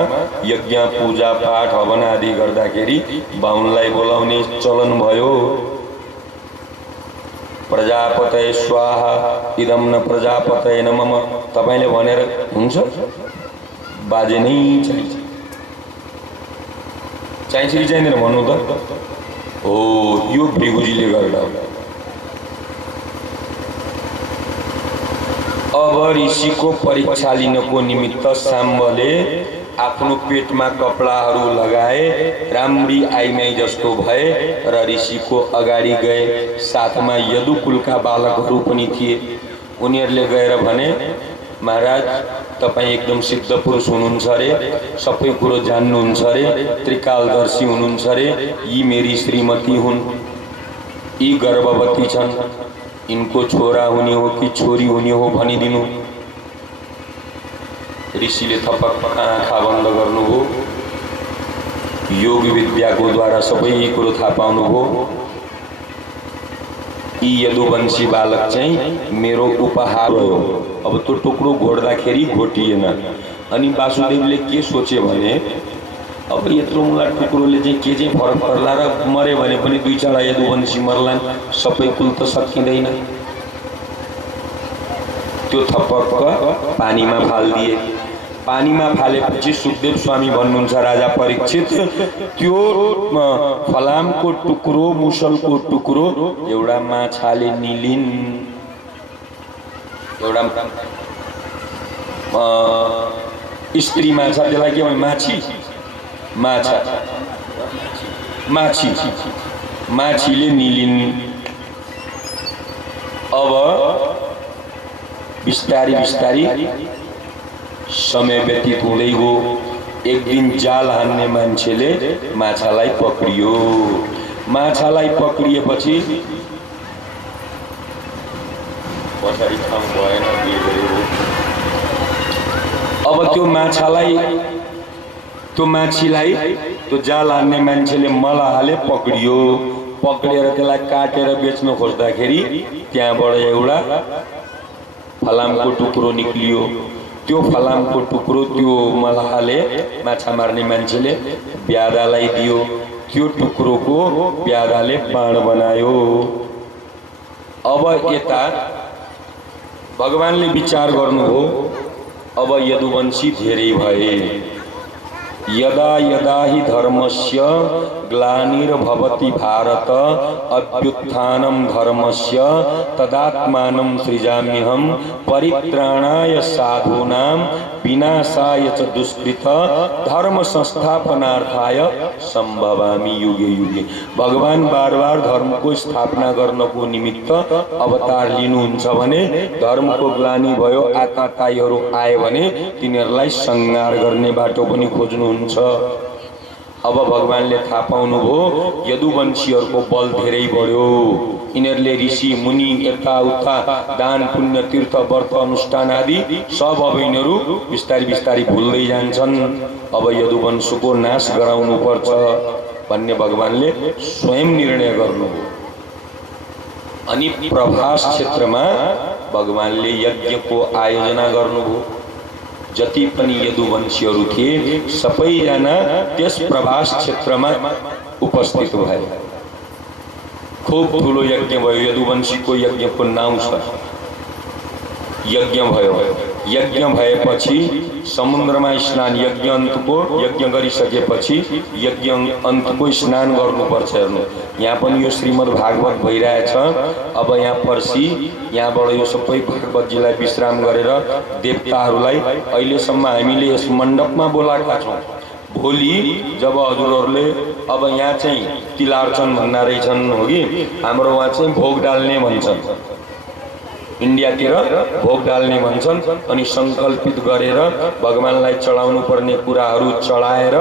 यज्ञ, पूजा, पाठ, हवन आदि गर्दाखेरि बाहुनलाई बोलाउने चलन भयो। प्रजापतये स्वाहा इदम न प्रजापतये नमः, तपाईले भनेर हुन्छ? बाजे नै चाहिन्छ। चाहिन्छ कि चाहिँदैन भन्नु त? हो, यो भृगुजीले गर्दा हो। अब ऋषिको परीक्षा लिनको निमित्त साम्बले आफ्नो पेटमा कपडाहरू लगाए, राम्री आइमाई जस्तो भए र ऋषिको अगाडि गए। साथमा यदुकुलका बालकहरू पनि थिए। उनीहरूले गएर भने, महाराज, तपाईँ एकदम सिद्ध पुरुष हुनुहुन्छ अरे, सबै कुरो जान्नुहुन्छ अरे, त्रिकालदर्शी हुनुहुन्छ अरे, यी मेरी श्रीमती हुन्। यी गर्भवती छन्, इनको छोरा हुने हो कि छोरी हुने हो भनिदिनु। ऋषिले थपक्क आँखा बन्द गर्नुभयो। योग विद्याको द्वारा सबै कुरो थाहा पाउनुभयो। यी यदुवंशी बालक चाहिँ मेरो उपहार हो। अब त्यो टुक्रो घोड्दाखेरि घोटिएन। अनि वासुदेवले के सोचे भने अब यत्रो मलाई टुक्रोले चाहिँ के चाहिँ फरक पर्ला र मरे भने पनि दुई चारवटा यदुवंशी मर्लान्, सबै कुल त सकिँदैन। त्यो थपक्क पानीमा फालिदिए। पानीमा फालेपछि सुखदेव स्वामी भन्नुहुन्छ राजा परीक्षित, त्यो फलामको टुक्रो, मुसलको टुक्रो एउटा माछाले निलिन्। एउटा स्त्री माछा, त्यसलाई के भन्छ? माछी, माछा, माछी, माछीले निलिन्। अब बिस्तारी बिस्तारी समय व्यतीत हुँदै गयो। एक दिन जाल हान्ने मान्छेले माछालाई पक्रियो। माछालाई पक्रिएपछि पछाडि ठाउँ भएन, अब त्यो माछालाई, त्यो माछीलाई त्यो जाल हान्ने मान्छेले मल हाले, पक्रियो। पक्रेर त्यसलाई काटेर बेच्न खोज्दाखेरि त्यहाँबाट एउटा फलामको टुक्रो निक्लियो। त्यो फलामको टुक्रो त्यो मलाहले, माछा मार्ने मान्छेले ब्यादालाई दियो। त्यो टुक्रोको ब्यादाले बाण बनायो। अब यता भगवानले विचार गर्नुभयो, अब यदुवंशी धेरै भए। यदा यदा हि धर्मस्य ग्लानिर्भवति भारत अभ्युत्थानं धर्मस्य तदात्मानं सृजाम्यहं परित्राणाय साधूनां विनाशाय च दुष्कृत धर्म संस्थापनार्थाय संभवामि युगे युगे। भगवान बार बार धर्म को स्थापना गर्नको निमित्त अवतार लिनुहुन्छ भने धर्मको ग्लानि भयो, आतताईहरू आए भने तिनीहरूलाई संहार गर्ने बाटो पनि खोज्नुहुन्छ। अब भगवानले थाहा पाउनुभयो यदुवंशीहरूको बल धेरै बढ्यो। यिनीहरूले ऋषि मुनि यताउता दान पुण्य तीर्थ व्रत अनुष्ठान आदि सब अब यिनीहरू बिस्तारी बिस्तारी भुल्दै जान्छन्। अब यदुवंशको नाश गराउनु पर्छ भन्ने भगवानले स्वयं निर्णय गर्नुभयो। अनि प्रभास क्षेत्रमा भगवानले यज्ञको आयोजना गर्नुभयो। जति पनि यदुवंशीहरू थिए सबैजना त्यस प्रभास क्षेत्रमा उपस्थित भए। खूब ठुलो यज्ञ भयो। यदुवंशीको यज्ञको नाउँ छ। यज्ञ भयो। यज्ञ भएपछि समुद्रमा स्नान, यज्ञ अन्तको यज्ञ गरिसकेपछि यज्ञ अन्तको स्नान गर्नुपर्छ। हेर्नु, यहाँ पनि यो श्रीमद् भागवत भइरहेछ। अब यहाँ पर्सी यहाँबाट यो सबै भागवतजीलाई विश्राम गरेर देवताहरूलाई अहिलेसम्म हामीले यस मण्डपमा बोलाएका छौँ। भोलि जब हजुरहरूले अब यहाँ चाहिँ तिलार्चन भन्ना रहेछन् हो कि हाम्रो वहाँ चाहिँ भोग डाल्ने भन्छन्। इन्डियातिर भोग डाल्ने भन्छन्। अनि संकल्पित गरेर भगवानलाई चढाउनु पर्ने कुराहरू चढाएर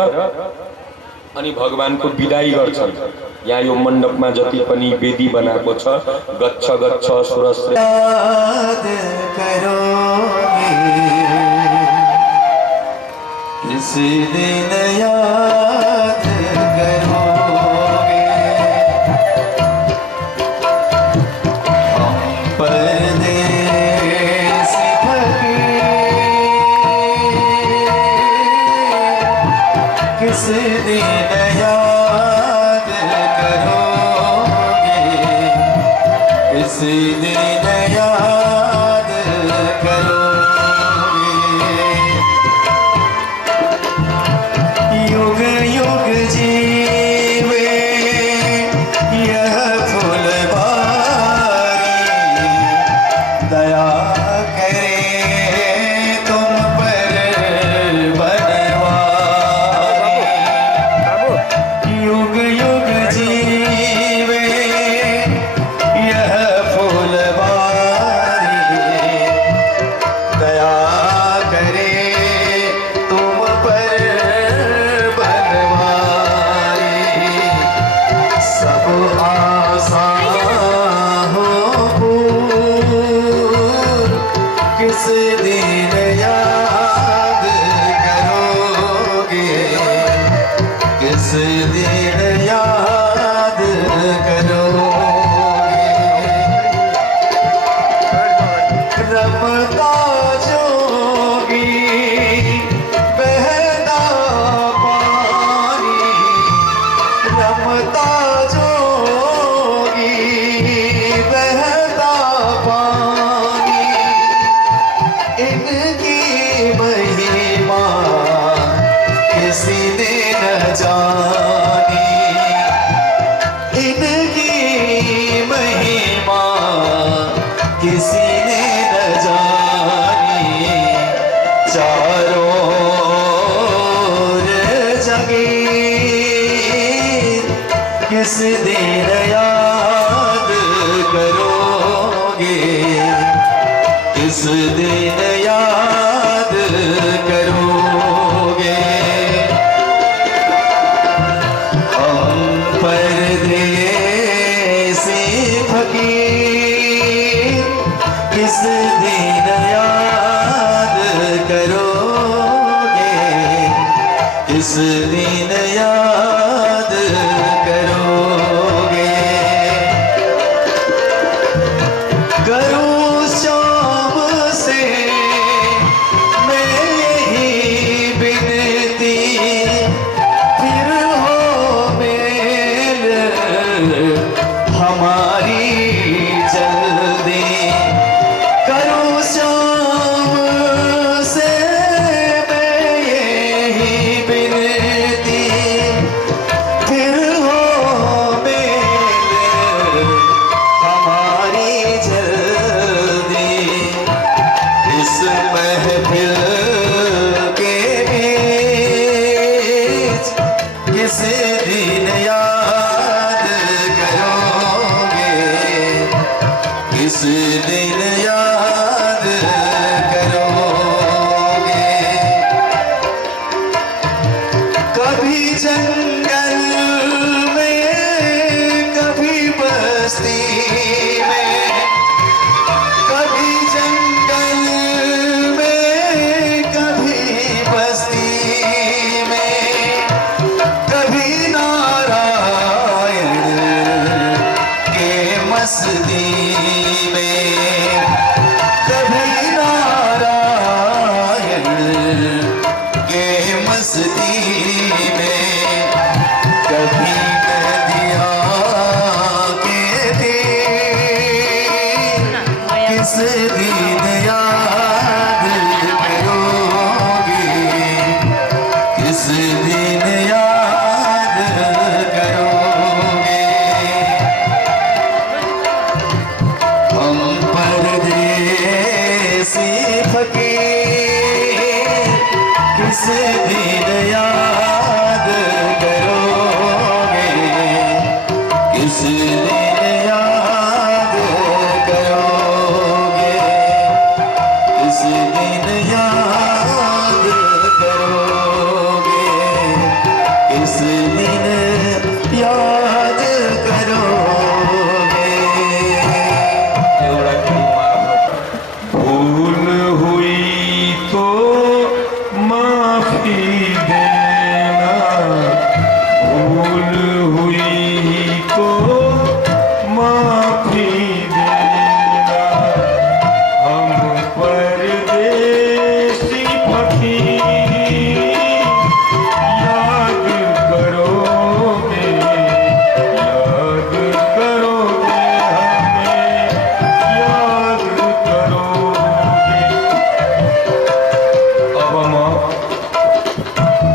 अनि भगवानको विदाई गर्छन्। यहाँ यो मण्डपमा जति पनि वेदी बनाएको छ, गच्छ गच्छ सुरश्रेष्ठ किसी दिन याद करोगे, हम परदेसी थके, किसी दिन याद करोगे, किसी दिन याद करोगे। युग युग जीवे यह फुलवारी, दया करे तुम पर बनवारी। युग युग जीवे यह फुलवारी, दिन याद करोगे रमता जोगी बहता पानी रमता जोगी बहता पानी इनकी महिमा किसी ने न जानी इनकी महिमा किसी ने न जानी चारों ओर जगी किस दिन याद करोगे किस दिन याद करोगे हम परदेसी फकीर किस दिन याद करोगे किस दिन याद करोगे करूं शाम से मैं यही बिनती फिर हो मेल हमारी जल्दी करूं शाम से मैं यही बिनती फिर हो मेल हमारी जल्दी इस महफिल के बीच किस दिन याद करोगे किस दिन याद करोगे कभी जंगल में कभी बस्ती में कभी जंगल में कभी बस्ती में कभी नारायण के मस्ती में कभी नारायण के मस्ती में कभी नदियाँ के तीर किस दिन याद करोगे किस दिन याद करोगे हम परदेसी फकीर किस दिन याद करोगे किस दिन याद करोगे किस दिन याद करोगे किस दिन याद करोगे भूल हुई तो माफी देना भूल हुई तो माफी देना हम परदेसी फकीर याद करोगे हमें याद करोगे अब हम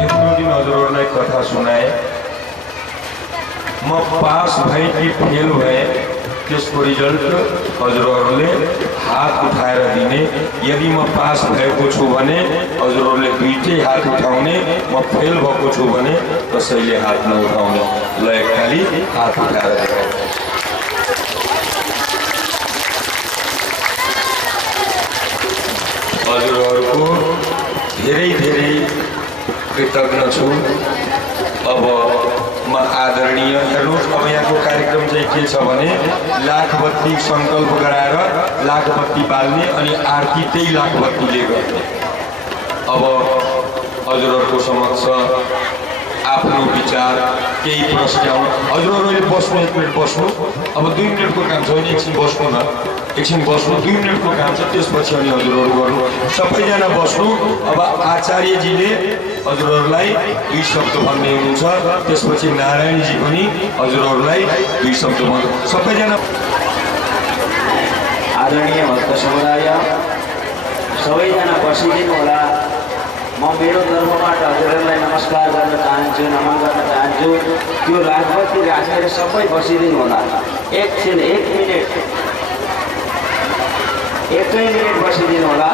यत्रो दिन हजुरहरूलाई कथा सुनाए म पास भए कि फेल भए त्यसको रिजल्ट हजुरहरूले हात उठाएर दिने यदि म पास भएको छु भने हजुरहरूले दुईटै हात उठाउने म फेल भएको छु भने कसैले हात नउठाउने ल एकखाली हात उठाएर देखाउ हजुरहरूको धेरै धेरै कृतज्ञ छु अब म आदरणीय हेर्नुहोस् अब यहाँको कार्यक्रम चाहिँ के छ भने लाखबत्ती सङ्कल्प गराएर लाखबत्ती बाल्ने अनि आरती त्यही लाखबत्तीले गर्ने अब हजुरहरूको समक्ष आफ्नो विचार केही प्रश्न हजुरहरूले बस्नु 1 मिनट बस्नु अब 2 मिनटको काम छ भने एकछिन बस्नु न एकछिन बस्नु 2 मिनटको काम छ त्यसपछि अनि हजुरहरू गर्नु सबैजना बस्नु अब आचार्यजीले हजुरहरूलाई 2 शब्द भन्ने हुनुहुन्छ त्यसपछि नारायणजी पनि हजुरहरूलाई 2 शब्द भन्नु सबैजना आदरणीय भक्त समुदाय सबैजना बसिदिनु होला म मेरो तर्फबाट हजुरहरूलाई नमस्कार गर्न चाहन्छु नमन गर्न चाहन्छु त्यो राजपति राखेर सबै बसिदिनु होला एकछिन 1 मिनट 1 मिनट बसिदिनु होला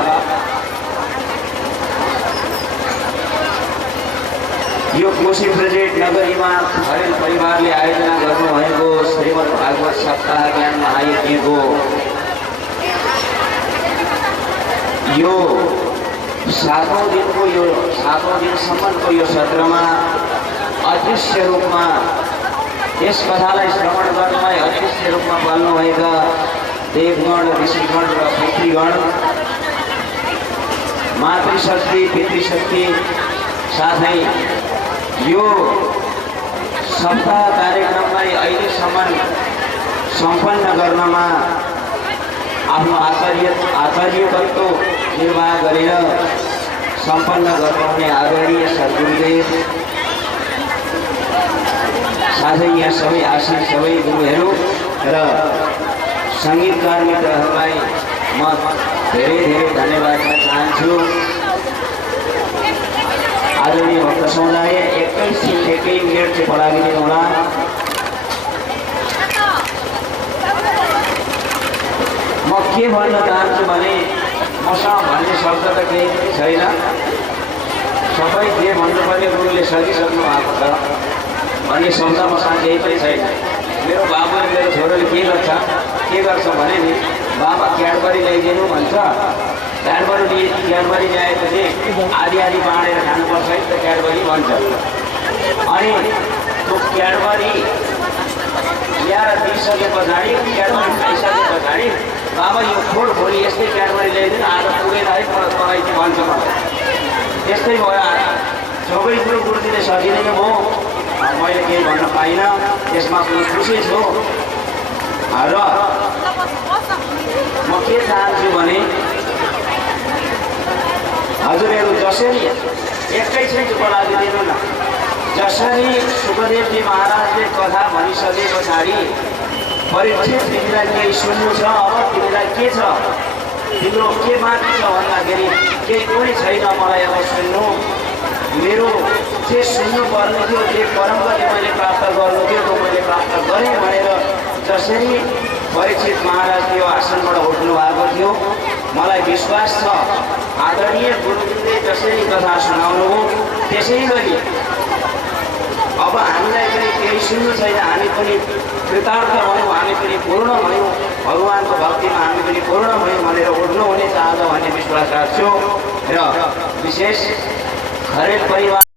यो कोशी प्रेजेन्ट नगरीमा खरेल परिवारले आयोजना गर्नुभएको श्रीमद् भागवत सप्ताह ज्ञान महायज्ञको यो 7औं दिनसम्मको यो सत्रमा अदृश्य रूपमा यस कथालाई श्रवण गर्नलाई अदृश्य रूपमा बोल्नुभएका देवगण ऋषिगण र पितृगण मातृशक्ति पितृशक्ति साथै यो सप्ताह कार्यक्रमलाई अहिलेसम्म सम्पन्न गर्नमा आफ्नो आचार्यत्व निर्वाह गरेर सम्पन्न गर्नुहुने आदरणीय सद्गुरुदेव साथै यहाँ सबै आश्रित सबै गुरुहरू र सङ्गीतकार मित्रहरूलाई म धेरै धेरै धन्यवाद दिन चाहन्छु आदरणीय भक्त समुदाय 1 मिनट चाहिँ पढाइदिनु होला म के भन्न चाहन्छु भने मसँग भन्ने शब्द त केही पनि छैन सबै जे भन्नुपर्ने गुरुले सकिसक्नु भएको छ भन्ने शब्द मसँग केही पनि छैन मेरो बाबुले मेरो छोरोले के गर्छ भने नि बाबा क्याडबरी ल्याइदिनु भन्छ क्याडबरी ल्याएपछि आधी बाँडेर खानुपर्छ है त क्याडबरी भन्छ अनि त्यो क्याडबरी ल्याएर दिइसके पछाडि क्याडबरी खाइसके पछाडि बाबा यो खोड भोलि यस्तै क्याडबरी ल्याइदिनु आज पुगेन है तँलाई चाहिँ भन्छ मलाई त्यस्तै भयो सबै कुरो गुरुजीले सकिँदैन हो मैले केही भन्न पाइनँ यसमा खुसी छु र म के चाहन्छु भने हजुरहरू जसरी एकैछिन बोलाइदिनु न जसरी सुखदेवजी महाराजले कथा भनिसके पछाडि परीक्षित तिमीलाई केही सुन्नु छ अब तिमीलाई के छ तिम्रो के बाँकी छ भन्दाखेरि केही पनि छैन मलाई अब सुन्नु मेरो जे सुन्नु पर्ने थियो जे परमगति मैले प्राप्त गर्नु थियो त्यो मैले प्राप्त गरेँ भनेर जसरी परीक्षित महाराज यो आसनबाट उठ्नु भएको थियो मलाई विश्वास छ आदरणीय गुरुजीले जसरी कथा सुनाउनु हो त्यसै गरी अब हामीलाई पनि केही सुन्नु छैन हामी पनि कृतार्थ भयौँ हामी पनि पूर्ण भयौँ भगवानको भक्तिमा हामी पनि पूर्ण भयौँ भनेर उठ्नु हुनेछ आज भन्ने विश्वास राख्छु र विशेष खरेल परिवार